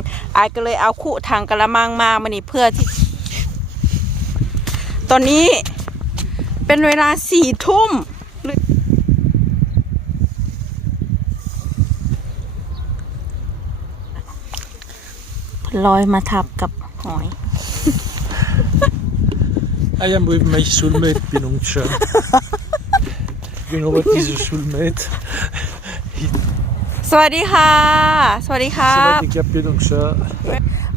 งอายก็เลยเอาคู่ทางกระมังมามานี่เพื่อที่ ตอนนี้เป็นเวลาสี่ทุ่มลอยมาทับกับหอย I am with my soulmate, Pinongcha. you know what is a soulmate? สวัสดีค่ะสวัสดีครับ Sawadika Pinongcha.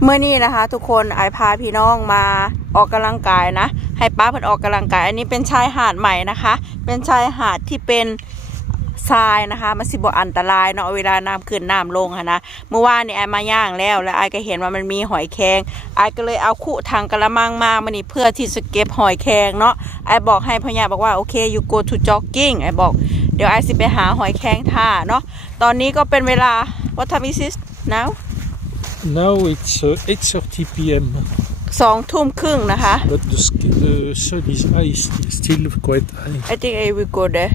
เมื่อนี้นะคะ ทุกคนไอพาพี่น้องมาออกกำลังกายนะ ให้ป้าเพิ่นออกกำลังกาย อันนี้เป็นชายหาดใหม่นะคะ เป็นชายหาดที่เป็นทรายนะคะมันสิบอันตรายเนาะเวลาน้ำขึ้นน้ำลงค่ะนะเมื่อวานนี่ไอมาย่างแล้ว แล้วไอก็เห็นว่ามันมีหอยแครงไอก็เลยเอาคู่ทางกระมังมามานี่เพื่อที่จะเก็บหอยแครงเนาะไอบอกให้พญาบอกว่าโอเค you go to jogging ไอบอกเดี๋ยวไอสิไปหาหอยแครงท่าเนาะ ตอนนี้ก็เป็นเวลา what time is it now Now it's uh, 8.30 p.m. สองทุ่มครึ่งนะคะ But the, sk- the sun is high, st- still quite high. I think I will go there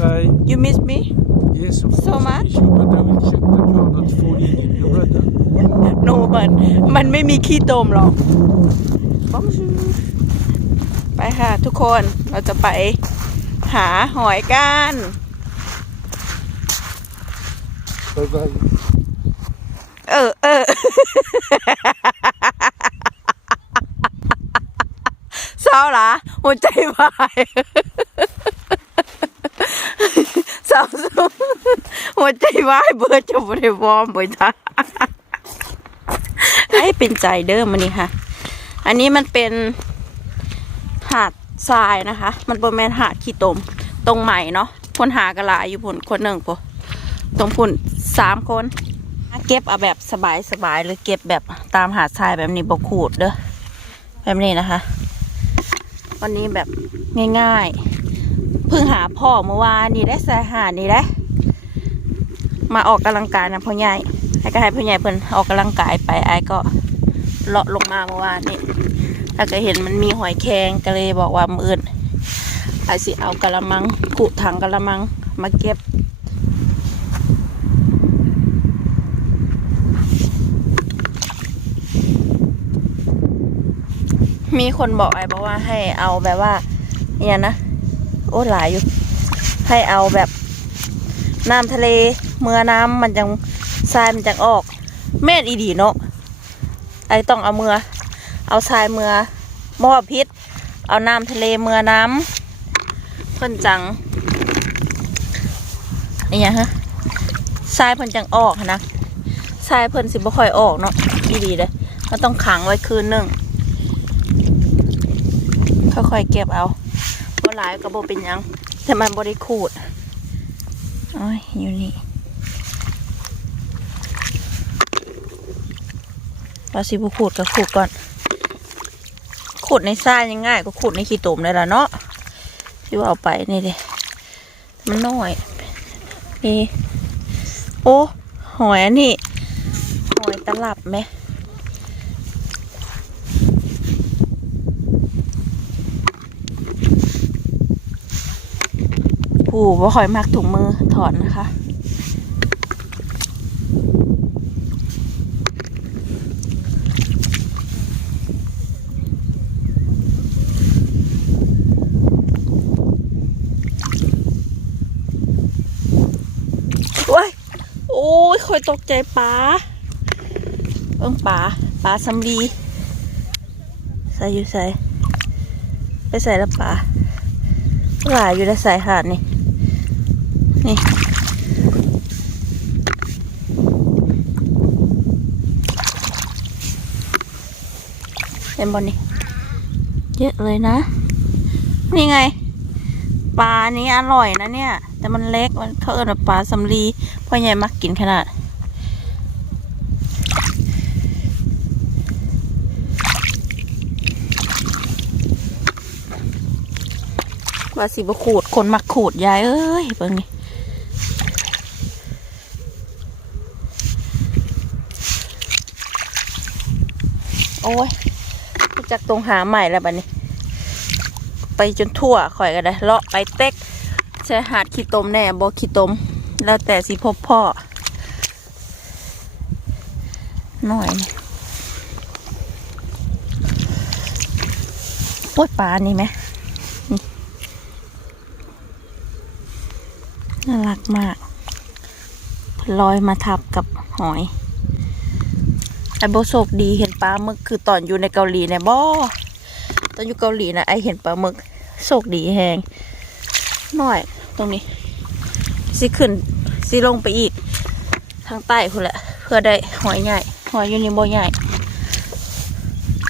Bye. you miss me Yes, of So course, I much? miss you, but I will check that you are not falling in your run. Huh? no มันมันไม่มีขี้ตมหรอกไปค่ะทุกคนเราจะไปหาหอยกัน Bye bye. เออเออเศร้าหรอหัวใจวายเศร้าสุดหัวใจวายเบิร์ดจะบริวอร์มบ่จ้าให้เป็นใจเด้อมันนี่ค่ะ อันนี้มันเป็นหาดทรายนะคะ มันเป็นแมนหาดขี้ตม ตรงใหม่เนาะคนหากระลายอยู่ผลคนหนึ่งปะ ตรงพุ่นสามคน เก็บเอาแบบสบายสบายๆหรือเก็บแบบตามหาดทรายแบบนี้บกขูดเด้อแบบนี้นะคะ วันนี้แบบง่ายๆเพิ่งหาพ่อเมื่อวานนี่ได้สายหาดนี่ได้มาออกกำลังกายนะพ่อใหญ่ให้ก็ให้พ่อใหญ่เพิ่นออกกำลังกายไปไอ้ก็เลาะลงมาเมื่อวานนี่ถ้าก็เห็นมันมีหอยแครงก็เลยบอกว่ามืออื่นไอ้สิเอากระมังขุถังกระมังมาเก็บ มีคนบอกไอ้บอกว่าให้เอาแบบว่าเนี่ยนะ โอ้หลายอยู่ ให้เอาแบบน้ำทะเล เมื่อน้ำมันจังทรายมันจังออกเม็ดอีดีเนาะไอ้ต้องเอาเมื่อ เอาทรายเมื่อบ่อพิษ เอาน้ำทะเลเมื่อน้ำเพิ่นจังนี่ยังฮะทรายเพิ่นจังออกนะทรายเพิ่นสิบ่ค่อยออกเนาะอีดีเลยมันต้องขังไว้คืนหนึ่ง ค่อยๆเก็บเอาบ่หลายก็บ่เป็นยัง แต่มันบ่ได้ขูดโอ้ยอยู่นี่เราสิบ่ขูดก็ขูดก่อน ขูดในทรายยังง่ายก็ขูดในขี้ตุ่มเลยล่ะเนาะที่ว่าเอาไปนี่เด้มันน้อยนี่โอ้หอยอันนี้หอยตลับไหม ผู้ว่าคอยมักถุงมือถอนนะคะโอ้ยโอ้ยคอยตกใจปลาเอิ้งปลาปลาสำลีใส่อยู่ใส่ไปใส่แล้วปลาหลายอยู่ในสายหาดนี่ ห็นบอลนี่เยอะเลยนะ นี่ไง ปลานี้อร่อยนะเนี่ย แต่มันเล็กมันเขาเอิญว่าปลาสำลีพ่อใหญ่มักกินขนาด ว่าสิบขูดคนมักขูดยายเอ้ยเบิ่งนี่โอ้ย จากตรงหาใหม่แล้วบัดนี้ ไปจนทั่วข่อยก็ได้เลาะไปเต็กใช้หาดขี้ตมแน่บ่ขี้ตม แล้วแต่สิพบพ่อหน่อยนี่โอ้ยปลานี่ไหมน่ารักมาก ลอยมาทับกับหอย ไอโบโชคดีเห็นปลาหมึกคือตอนอยู่ในเกาหลีเนี่ยบอตอนอยู่เกาหลีนะไอเห็นปลาหมึกโชคดีแหงหน่อย ตรงนี้สิขึ้นสิลงไปอีก ทางใต้คุณแหละ เพื่อได้หอยใหญ่หอยอยู่นี่บ่ใหญ่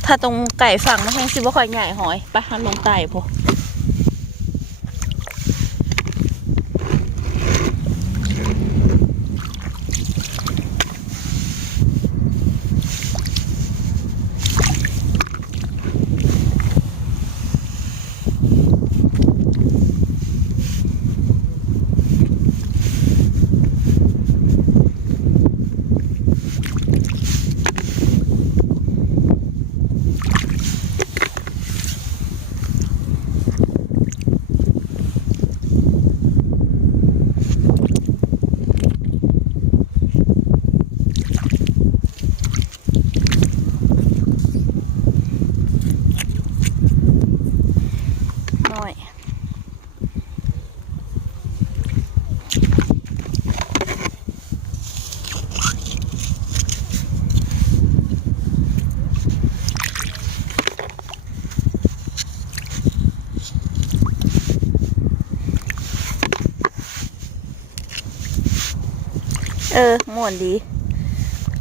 ถ้าตรงไก่ฝั่งมันแห้งสิบ่ค่อยใหญ่หอยไปหันลงใต้พอ เออม่วนดี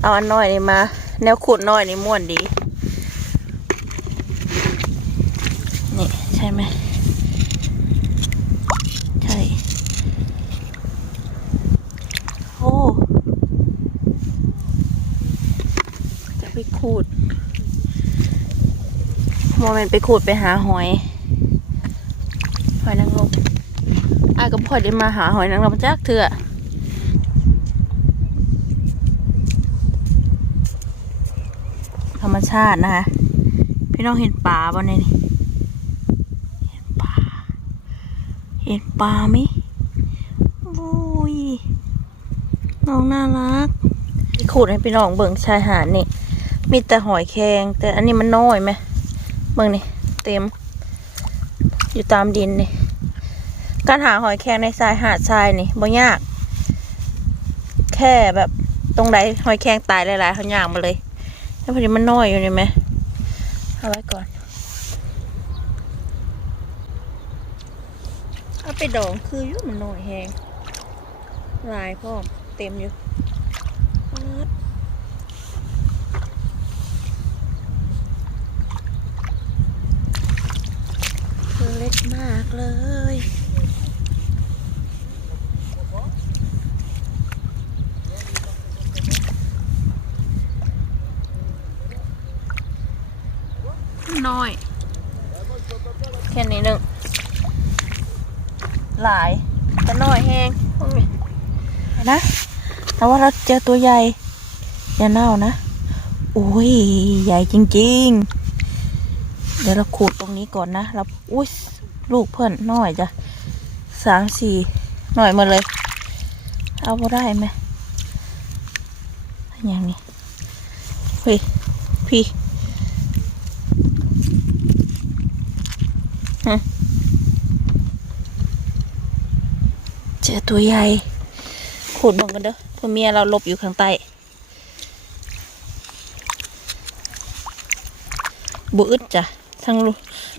เอาอันน้อยนี่มา แนวขุดน้อยนี่ม่วนดี นี่ใช่ไหมใช่ โอ้ จะไปขูดโมเมนต์ไปขูดไปหาหอย หอยนางรมอาก็พอได้มาหาหอยนางรมจักเถื่อ ธรรมชาตินะคะ พี่น้องเห็นปลาบ่เนี่ยนี่เห็นปลาเห็นปลาไหมอุ้ยน้องน่ารักที่ขูดให้พี่น้องเบิ่งชายหาดนี่ มีแต่หอยแครงแต่อันนี้มันน้อยไหมเบิ่งนี่เต็ม อยู่ตามดินนี่ การหาหอยแครงในชายหาดทรายนี่บ่ยาก แค่แบบตรงไหนหอยแครงตายหลายๆเขาย่างมาเลย พอดีมันน้อยอยู่นี่ไหมเอาไว้ก่อน เอาไปดองคืออยู่มันน้อยแหงลายพ่อเต็มอยู่เล็กมากเลย น้อย แค่นี้หนึ่งหลายแต่น้อยแห้งโอ้ยนะแต่ว่าเราเจอตัวใหญ่อย่าเน่านะโอ้ยใหญ่จริง ๆ เดี๋ยวเราขูดตรงนี้ก่อนนะเราอุ้ยลูกเพื่อนน้อยจ้ะสามสี่หน่อยหมาเลย เอาพอได้ไหมอย่างนี้เฮ้ยพี่ เจอตัวใหญ่ขูดบังกันเด้อพ่อเมียเราลบอยู่ข้างใต้บุอึดจ้ะทั้ง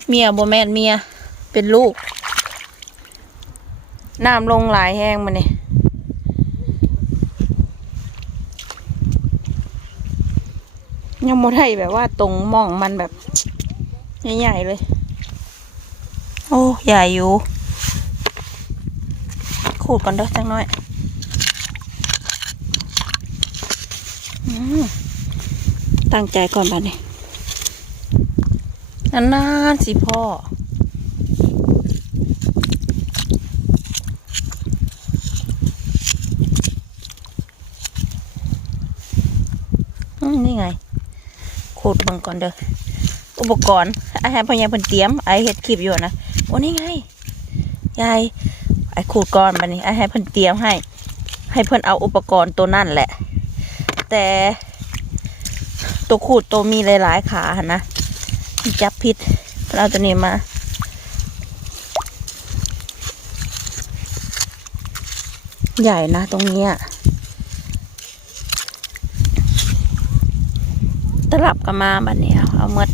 เมียบ่แม่นเมียเป็นลูก น้ำลงหลายแห้งมาเนี่ยยังบ่ได้แบบว่าตรงมองมันแบบ ใหญ่ ๆ เลย ใหญ่อยู่ ขูดก่อนเด้อจังน้อยอตั้งใจก่อนบัดนี้นานๆสิพ่ออืมนี่ไงขูดเบังก่อนเด้ออุปกรณ์อ้ให้พ่อใหญ่เพิ่นเตรียมไอเฮ็ดคลิปอยู่นะ โอ้นี่ไง ยาย ไอ้ขูดก้อนบันนี้ไอ้ให้เพิ่นเตรียมให้ ให้เพิ่นเอาอุปกรณ์ตัวนั่นแหละ แต่ตัวขูดตัวมีหลายๆขาหนะจับพิษเราตัวนี้มาใหญ่นะตรงนี้ตลับกันมาบัดนี้เอาเอาหมด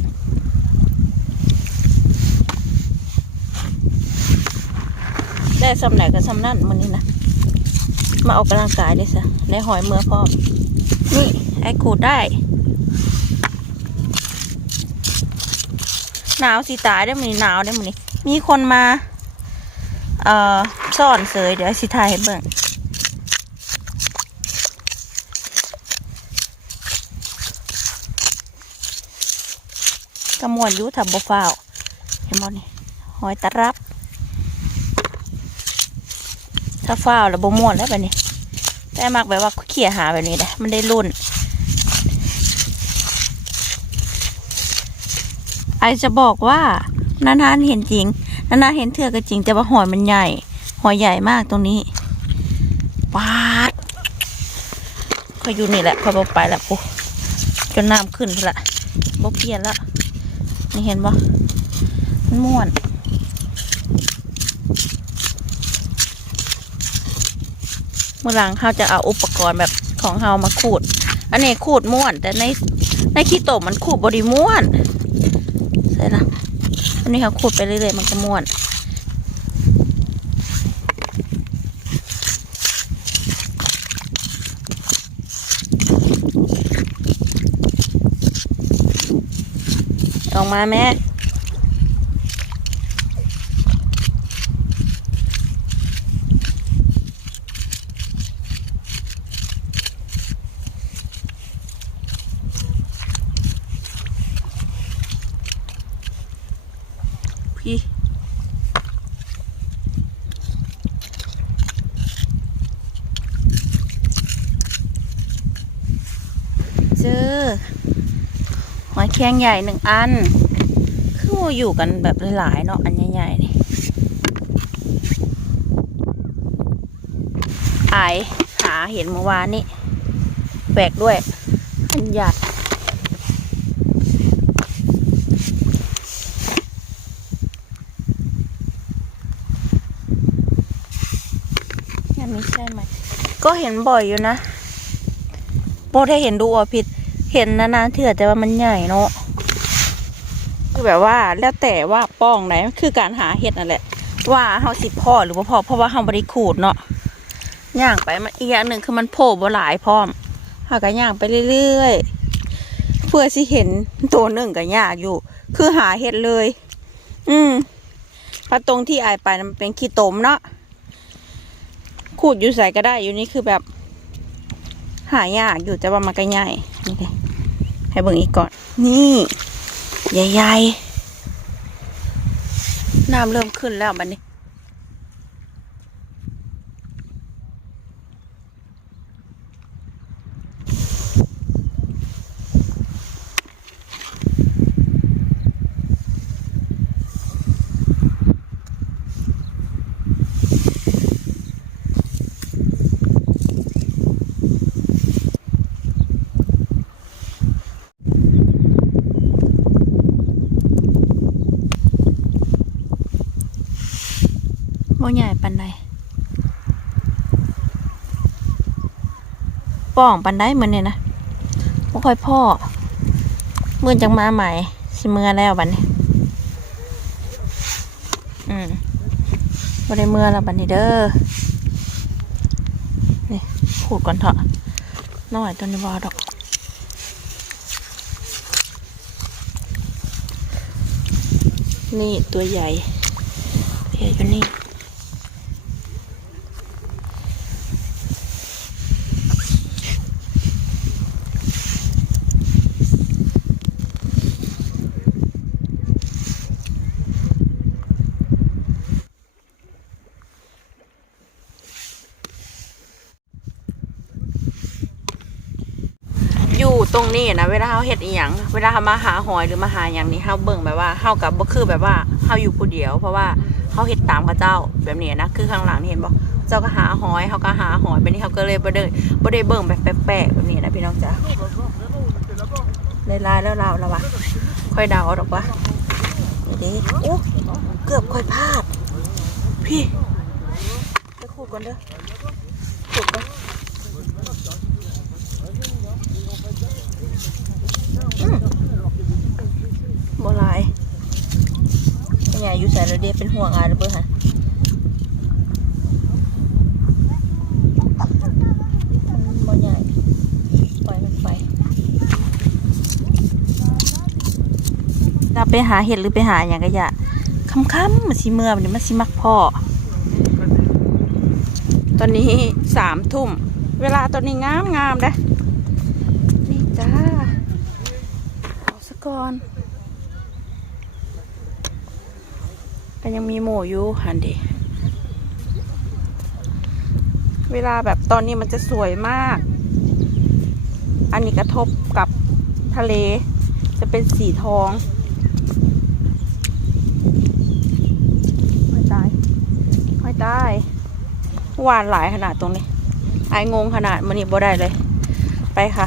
ได้สำไหนกับสำนั่นมันนี่นะ มาออกกำลังกายด้วยซะได้หอยเมื่อพร้อมนี่ไอ้ขูดได้ หนาวสิตายได้มันนี่หนาวได้มันนี่มีคนมา เอ่อซ่อนเสยเดี๋ยวสิถ่ายให้เบิ่งกระมวลยุทำบฟ้าวเห็นบ่นี่หอยตะรับ ถ้าฟ้าวแล้วบ่ม่วนแล้วแบบนี้ แต่มักแบบว่าเขี่ยหาแบบนี้ได้มันได้รุ่น ไอจะบอกว่านานๆเห็นจริงนานๆเห็นเถื่อก็จริงแต่ว่าหอยมันใหญ่หอยใหญ่มากตรงนี้ปาดเขาอยู่นี่แหละเขาบอกไปแล้วปุ๊จนน้ำขึ้นละบ่เปลี่ยนละนี่เห็นบ่มันม่วน เมื่อหลังเขาจะเอาอุปกรณ์แบบของเขามาขูด อันนี้ขูดม้วน แต่ในในขี้โตมันขูดบริม้วนใช่ละอันนี้เขาขูดไปเรื่อยๆมันก็ม้วนออกมาแม่ แครงใหญ่หนึ่งอัน คือว่าอยู่กันแบบหลายๆเนาะอันใหญ่ๆนี่ไอหาเห็นเมื่อวานนี่แบกด้วย อันใหญ่ยังไม่ใช่ไหม ก็เห็นบ่อยอยู่นะโบได้เห็นดูอะผิด เห็นนานๆเถื่อแต่ว่ามันใหญ่เนาะคือแบบว่าแล้วแต่ว่าป้องไหนคือการหาเห็ดนั่นแหละ ว่าเฮาสิพ่อหรือว่าพ่อเพราะว่าเฮาบริขูดเนาะย่างไปมันอีกอย่างหนึ่งคือมันโผล่บ่หลายพร้อมเฮาก็ย่างไปเรื่อยๆเพื่อสิเห็นตัวหนึ่งก็ยากอยู่ คือหาเห็ดเลย อืมเพราะตรงที่อายไปมันเป็นขี้ตมเนาะขูดอยู่ใส่ก็ได้อยู่นี่คือแบบ หายากอยู่จะว่ามันก็ใหญ่นี่เลยให้เบิ่งอีกก่อน นี่ใหญ่ๆน้ำเริ่มขึ้นแล้วบัดนี้บ่ใหญ่ปันใด ป้องปันได้เหมือนเนี่ยนะบ่ค่อยพ่อเมื่อจังมาใหม่สิเมื่อแล้วบัดนี้ อืมบ่ได้เมื่อแล้วบัดนี้เด้อนี่ขูดก่อนเถอะน้อยตัวนี้บ่ดอกนี่ตัวใหญ่ตัวใหญ่อยู่นี่ อยู่ตรง นะเวลาเขาเฮ็ดอีหยังเวลาเขามาหาหอยหรือมาหาอย่างนี้เขาเบิ่งแบบว่าเขากับบ่คือแบบว่าเขาอยู่ผู้เดียว เพราะว่าเขาเฮ็ดตามกับเจ้าแบบนี้นะคือข้างหลังนี่เห็นบ่เจ้าก็หาหอยเขาก็หาหอยแบบนี้เขาก็เลยบ่ได้บ่ได้เบิ่งแบบแปลกๆแบบนี้นะพี่น้องจ๋าในลายแล้วเราแล้ววะค่อยเดาเอาดอกวะนี่ดิโอ้เกือบค่อยพลาด พี่ไปขูดก่อนเด้อขูดก่อนอืมบ่หลาย ไงอยู่ใส่แล้วเดียเป็นห่วงอายหรือเปล่าฮะอืมบ่ใหญ่ปล่อยมันไปเราไปหาเห็ดหรือไปหาอย่างก็อย่าค่ำๆมันสิเมื่อมันมันสิมักพ่อ ตอนนี้สามทุ่ม เวลาตอนนี้งามงามๆนะนี่จ้าเอาสะก่อน ก็ยังมีหมูอยู่หันดิเวลาแบบตอนนี้มันจะสวยมาก อันนี้กระทบกับทะเล จะเป็นสีทองไม่ตายไม่ตายหวานหลายขนาดตรงนี้ ไอ้งงขนาดมันนี่บ่ได้เลย ไปค่ะ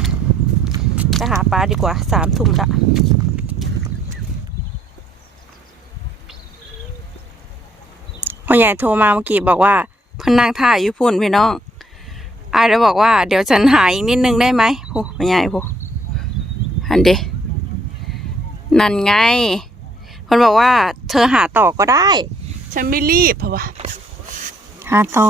ไปหาปลาดีกว่าสามทุ่มละ พ่อใหญ่โทรมาเมื่อกี้บอกว่าเพิ่นนั่งท่าอยู่พุ่นพี่น้องอายเลยบอกว่าเดี๋ยวฉันหาอีกนิดนึงได้ไหมโอ้พ่อใหญ่พูหันเดนั่นไงเพิ่นบอกว่า เธอหาต่อก็ได้ ฉันไม่รีบเพราะว่าหาต่อ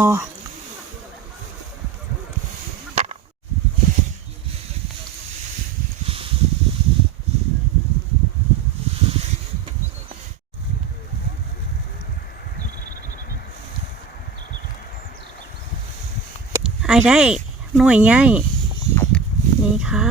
ไอได้หน่วยง่ายนี่ค่ะ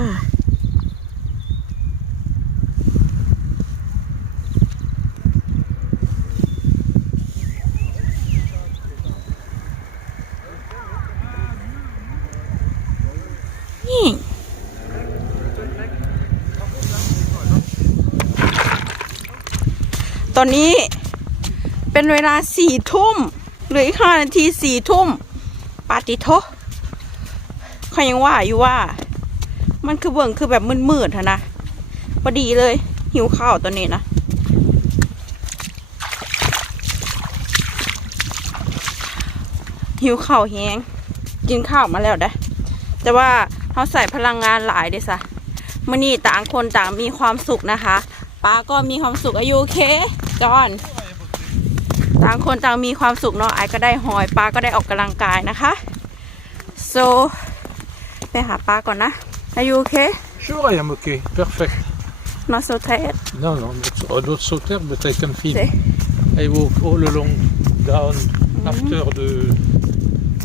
นี่ตอนนี้เป็นเวลาสี่ทุ่มหลืออีกห้านาทีสี่ทุ่มปาติโท เขายังว่าอยู่ว่า มันคือเบิ่งคือแบบมืดๆนะพอดีเลย หิวข้าวตอนนี้นะหิวข้าวแห้งกินข้าวมาแล้วได้แต่ว่าเขาใส่พลังงานหลายเด้ซะมื่อนี้ต่างคนต่างมีความสุขนะคะป้าก็มีความสุขอายุเคจอนต่างคนต่างมีความสุขเนาะไอก็ได้หอยปลาก็ได้ออกกำลังกายนะคะ so ไปหาปลาก่อนนะ Are you okay Sure, I am okay. Perfect. not so tired No, no, not, so- oh, not so clear, but I can feel. See? I walk all along down after the,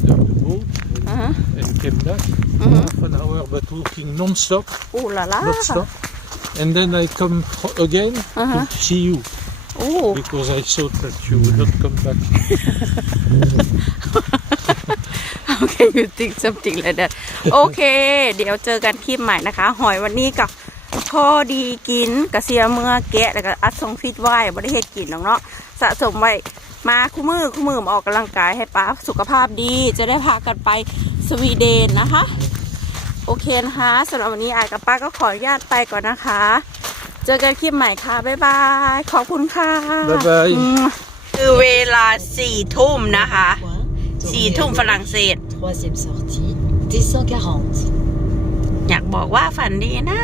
the, the boat and, uh-huh. and came back. Mhm. Half an hour, but walking non-stop, อู้ละล่ะ not stop. And then I come ho- again Uh-huh. to see you อู้ because I thought that you would not come back. okay you think something like that โอเค เดี๋ยวเจอกันคลิปใหม่นะคะ หอยวันนี้กับพอดีกินกระเสียเมื่อแกะแล้วก็อัดทรงฟิตไว้บริเฮ็ดกินหรอกเนาะสะสมไว้มาคู่มือคู่มือมาออกกำลังกายให้ป้าสุขภาพดี จะได้พากันไปสวีเดนนะคะ โอเคนะคะสำหรับวันนี้อายกับป้าก็ขออนุญาตไปก่อนนะคะ เจอกันคลิปใหม่ค่ะบ๊ายบายขอบคุณค่ะบ๊ายบายคือเวลาสี่ทุ่มนะคะ สี่ทุ่มฝรั่งเศส Troisième sortie, T140. อยากบอกว่าฝันดีนะ